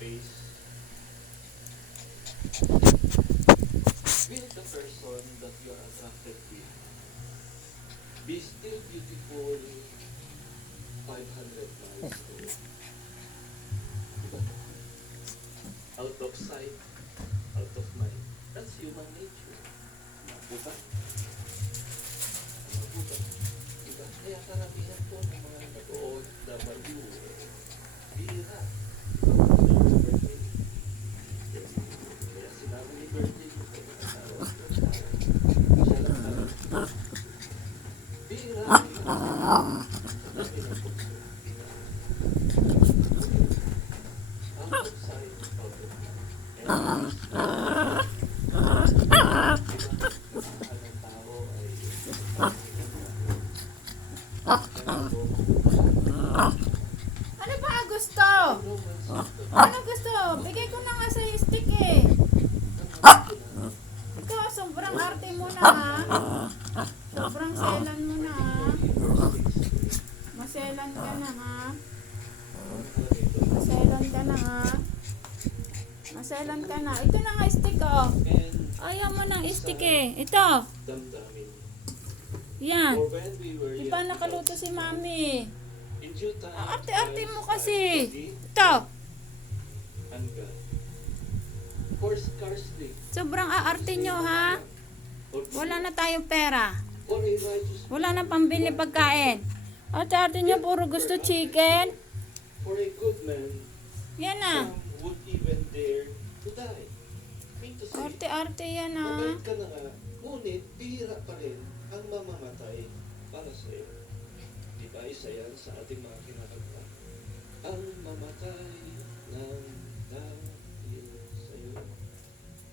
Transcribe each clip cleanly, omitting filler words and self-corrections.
face. Build the person that you are attracted with. Be still beautiful 500 miles away. Diba? Out of sight, out of mind. That's human nature. Diba? Diba? Diba? Kaya karamihan po ng mga nag-OFW, bihira. Kaya sinabi ni Bertie, siya lang alam. Bihira. Dami ng pagso. Out of sight, out of mind. And ang tao ay Ano ba gusto? Ano gusto? Bigay ko na nga sa stick eh. Ikaw, sobrang arte mo na ha. Sobrang selan mo na ha. Maselan ka na ha. Maselan ka na ha. Maselan ka na. Ito na nga stick oh. Ayaw mo ng stick eh. Ito. damdamin. Yan. For when we were Di pa nakaluto si mami. in due time, Ang arte-arte mo kasi. body Ito. and God. For scarcely, Sobrang aarte nyo ha. or Wala na tayong pera. for a righteous, Wala na pambili pagkain. Arte-arte nyo puro gusto chicken. for a good man, Yan na. some would even dare to die. Mean to say, Arte-arte yan ha. mabait ka na nga, ngunit bihira pa rin ang mamamatay para sa iyo. Di ba isa yan sa ating mga kinakanta? Ang mamatay ng dahil sa iyo.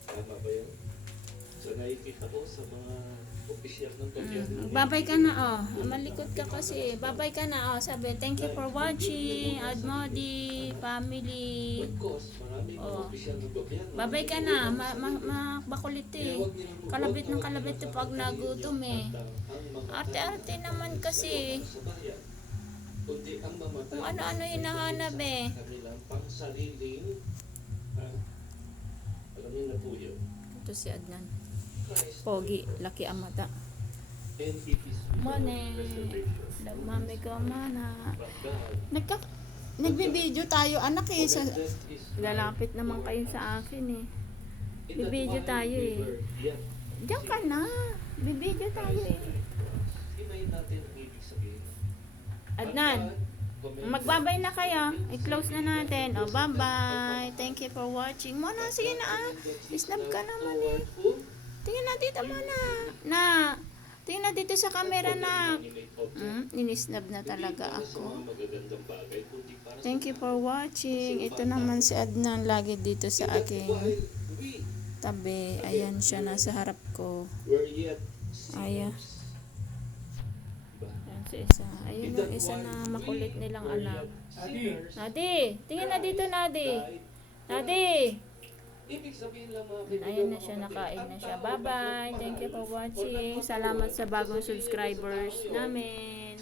Tama ba yan? So nakikita ko sa mga opisyal ng gobyerno. Babay ka na oh. Malikot ka kasi. Babay ka na oh. Sabi, thank you for watching. Admodi, family. Of course, maraming mga Oh. opisyal ng gobyerno. Babay ka na. Makulit eh. Kalabit ng kalabit to pag nagutom eh. Arte-arte naman kasi. Kundi ang mamatay Kung ano-ano hinahanap eh. kanilang pangsariling, alam niyo na po yun, Ito si Adnan. Christ. Pogi. Laki ang mata. And it is without Mane. reservation. Mami ko mana. But God, Nagbibideo tayo anak eh. for the death is Lalapit naman kayo sa akin eh. in that Bibidyo while tayo we eh. were yet Diyan ka na. Bibidyo tayo eh. Himayin natin ang ibig sabihin. Adnan, magbabay na kayo. I-close na natin. O, bye-bye. Thank you for watching. Mona, sige na ah. Snap ka naman eh. Tingnan na dito muna. Na. Tingnan na dito sa camera na. Ninisnab na talaga ako. Thank you for watching. Ito naman si Adnan. Lagi dito sa aking tabi. Ayan siya. Nasa harap ko. Ayan. Ayan si isa. Ayun yung isa na makulit nilang anak. Nadi, tingin na dito Nadi. Nadi. Ayan na siya, nakain na siya. Bye-bye. Thank you for watching. Salamat sa bagong subscribers namin.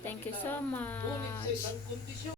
Thank you so much.